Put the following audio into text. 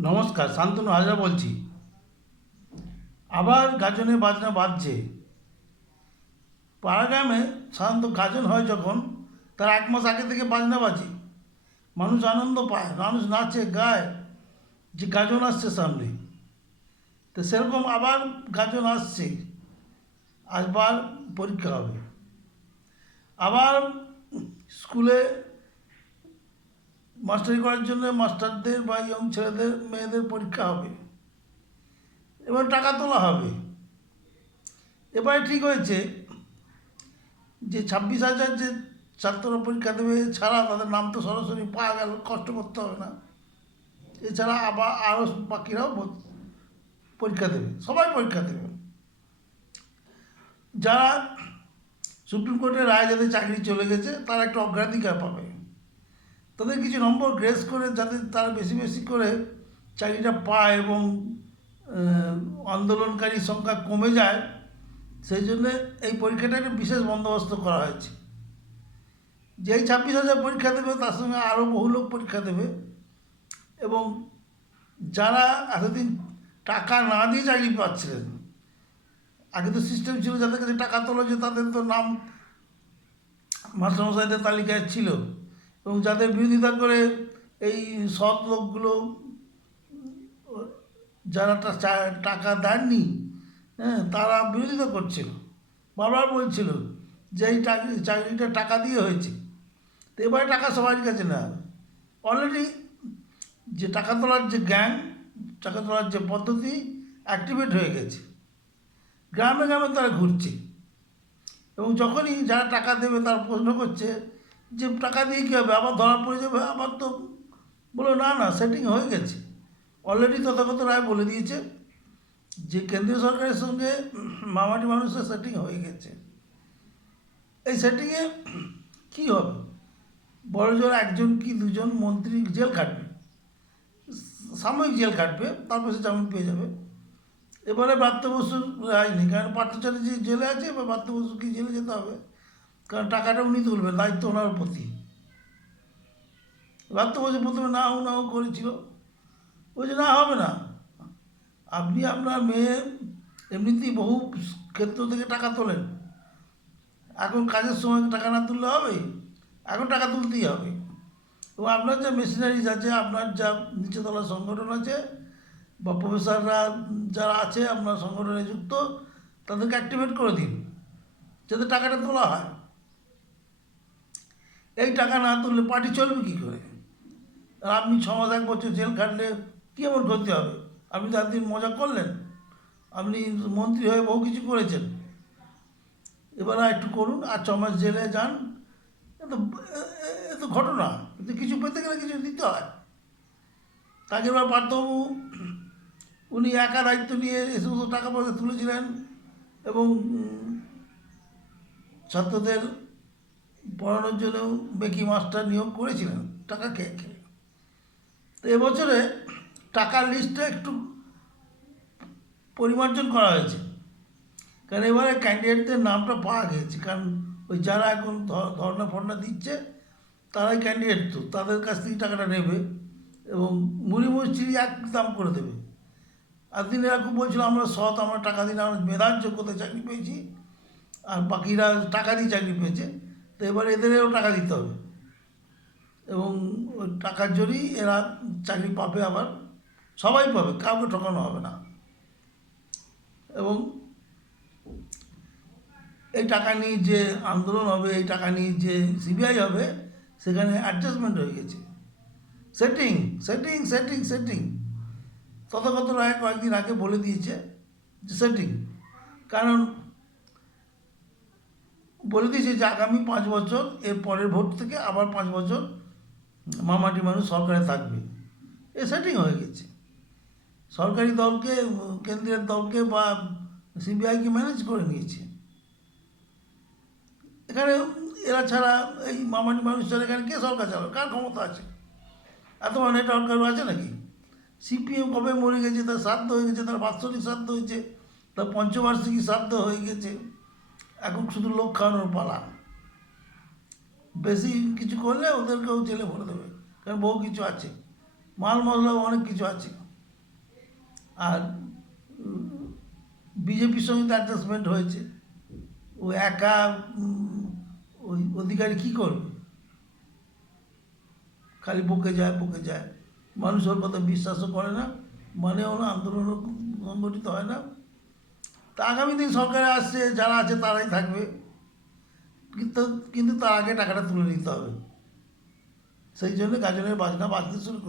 নমস্কার, শান্তনু হাজরা বলছি। আবার গাজনে বাজনা বাজছে। পাড়াগ্রামে সাধারণত গাজন হয় যখন, তার এক মাস আগে থেকে বাজনা বাজে। মানুষ আনন্দ পায়, মানুষ নাচে, গায়, যে গাজন আসছে সামনে। তো সেরকম আবার গাজন আসছে। আবার পরীক্ষা হবে। আবার স্কুলে মাস্টারি করার জন্য মাস্টারদের বা ইয়ং ছেলেদের, মেয়েদের পরীক্ষা হবে। এবার টাকা তোলা হবে। এবারে ঠিক হয়েছে যে ছাব্বিশ হাজার যে ছাত্ররা পরীক্ষা দেবে ছাড়া তাদের নাম তো সরাসরি পাওয়া গেল, কষ্ট করতে হবে না। এছাড়া আবার আরও বাকিরাও পরীক্ষা দেবে, সবাই পরীক্ষা দেবে। যারা সুপ্রিম কোর্টের রায় যাদের চাকরি চলে গেছে, তারা একটা অগ্রাধিকার পাবে। তাদের কিছু নম্বর গ্রেস করে যাতে তারা বেশি বেশি করে চাকরিটা পায় এবং আন্দোলনকারীর সংখ্যা কমে যায়, সেই জন্যে এই পরীক্ষাটা একটা বিশেষ বন্দোবস্ত করা হয়েছে। যেই ছাব্বিশ হাজার পরীক্ষা দেবে, তার সঙ্গে আরও বহু লোক পরীক্ষা দেবে এবং যারা এতদিন টাকা না দিয়ে চাকরি পাচ্ছিলেন, আগে তো সিস্টেম ছিল যাদের কাছে টাকা তোলা যে তাদের তো নাম মাস্টারমশাইদের তালিকায় ছিল। এবং যাদের বিরোধিতা করে এই সৎ লোকগুলো, যারা টাকা দেননি হ্যাঁ তারা বিরোধিতা করছিল। বারবার বলছিল যে এই চাকরি চাকরিটা টাকা দিয়ে হয়েছে। তো এবারে টাকা সবার কাছে না অলরেডি যে টাকা তোলার যে গ্যাং টাকা তোলার যে পদ্ধতি অ্যাক্টিভেট হয়ে গেছে। গ্রামে গ্রামে তারা ঘুরছে। এবং যখনই যারা টাকা দেবে তারা প্রশ্ন করছে যে টাকা দিয়ে কী হবে? আবার ধরা পড়ে যাবে? আবার তো বলো, না না সেটিং হয়ে গেছে। অলরেডি তথাগত রায় বলে দিয়েছে যে কেন্দ্রীয় সরকারের সঙ্গে মামাটি মানুষের সেটিং হয়ে গেছে। এই সেটিংয়ে কী হবে? বড় জোর একজন কি দুজন মন্ত্রী জেল কাটবে সাময়িক জেল কাটবে তারপর সে জামিন পেয়ে যাবে। এবারে ব্রাত্য বসুর রায় নেই, কারণ পার্থ চ্যাটার্জি জেলে আছে, এবার ব্রাত্য বসুকে জেলে যেতে হবে। কারণ টাকাটা উনি তুলবেন, দায়িত্ব ওনার প্রতি। ব্রাত্য বলছে, প্রথমে না হু করেছিল বলছে, না, হবে না। আপনি আপনার মেয়ে এমনিতেই বহু ক্ষেত্র থেকে টাকা তোলেন। এখন কাজের সময় টাকা না তুললে হবে? এখন টাকা তুলতেই হবে। এবং আপনার যা মেশিনারিজ আছে, আপনার যা নিচেতলা সংগঠন আছে, বা প্রফেসররা যারা আছে, আপনার সংগঠনে যুক্ত, তাদেরকে অ্যাক্টিভেট করে দিন, যাতে টাকাটা তোলা হয়। এই টাকা না তুললে পার্টি চলবে কী করে? আর আপনি ছ মাস, এক বছর জেল খাটলে কী এমন ক্ষতি হবে? আপনি তো একদিন মজা করলেন। আপনি মন্ত্রী হয়ে বহু কিছু করেছেন। এবার একটু করুন, আর ছ মাস জেলে যান। এ তো এ তো ঘটনা। কিন্তু কিছু পেতে গেলে কিছু দিতে হয়। তাকে এবার পার্থবাবু উনি একা দায়িত্ব নিয়ে এ সমস্ত টাকা পয়সা তুলেছিলেন এবং ছাত্রদের পড়ানোর জন্য বেকি মাস্টার নিয়োগ করেছিলেন, টাকা খেয়ে খেয়ে তো এবছরে টাকার লিস্টটা একটু পরিমার্জন করা হয়েছে। কারণ এবারে ক্যান্ডিডেটদের নামটা পাওয়া গেছে, কারণ ওই যারা এখন ধর্ণা ফর্ণা দিচ্ছে, তারাই ক্যান্ডিডেট তো, তাদের কাছ থেকে টাকাটা নেবে এবং মুড়ি মুড়ি এক দাম করে দেবে। আর দিন এরা খুব বলছিল, আমরা সৎ, আমরা টাকা দিন আমরা মেধার যোগ্যতায় চাকরি পেয়েছি, আর বাকিরা টাকা দিয়ে চাকরি পেয়েছে। তো এবার এদেরও টাকা দিতে হবে। এবং ওই টাকার জন্যই এরা চাকরি পাবে আবার, সবাই পাবে, কাউকে ঠকানো হবে না। এবং এই টাকা নিয়ে যে আন্দোলন হবে, এই টাকা নিয়ে যে সিবিআই হবে, সেখানে অ্যাডজাস্টমেন্ট হয়ে গেছে। Setting setting setting setting Tathagata Roy কয়েকদিন আগে বলে দিয়েছে যে সেটিং কারণ বলে দিয়েছে যে আগামী পাঁচ বছর, এর পরের ভোট থেকে আবার পাঁচ বছর মামাটি মানুষ সরকারে থাকবে। এ সেটিং হয়ে গেছে। সরকারি দলকে, কেন্দ্রের দলকে বা সিবিআইকে ম্যানেজ করে নিয়েছে। এখানে এরা ছাড়া এই মামাটি মানুষ ছাড়া এখানে কে সরকার চালাবে? কার ক্ষমতা আছে? এত মানে সরকার আছে নাকি? সিপিএম কবে মরে গেছে? তার শ্রাদ্ধ হয়ে গেছে, তার বাৎসরিক শ্রাদ্ধ হয়েছে, তার পঞ্চবার্ষিকী শ্রাদ্ধ হয়ে গেছে। এখন শুধু লোক খাওয়ানোর পালা। বেশি কিছু করলে ওদেরকেও জেলে ভরে দেবে। কারণ বহু কিছু আছে। মাল মশলা অনেক কিছু আছে। আর বিজেপির সঙ্গে তো অ্যাডজাস্টমেন্ট হয়েছে। ও একা ওই অধিকারী কী করবে? খালি বকে যায় বকে যায়। মানুষ ওর কথা বিশ্বাসও করে না। মানেও না, আন্দোলনও সংগঠিত হয় না। তা আগামী দিন সরকারে আসছে, যারা আছে তারাই থাকবে। কিন্তু কিন্তু তার আগে টাকাটা তুলে নিতে হবে। সেই জন্য গাজনের বাজনা বাজতে শুরু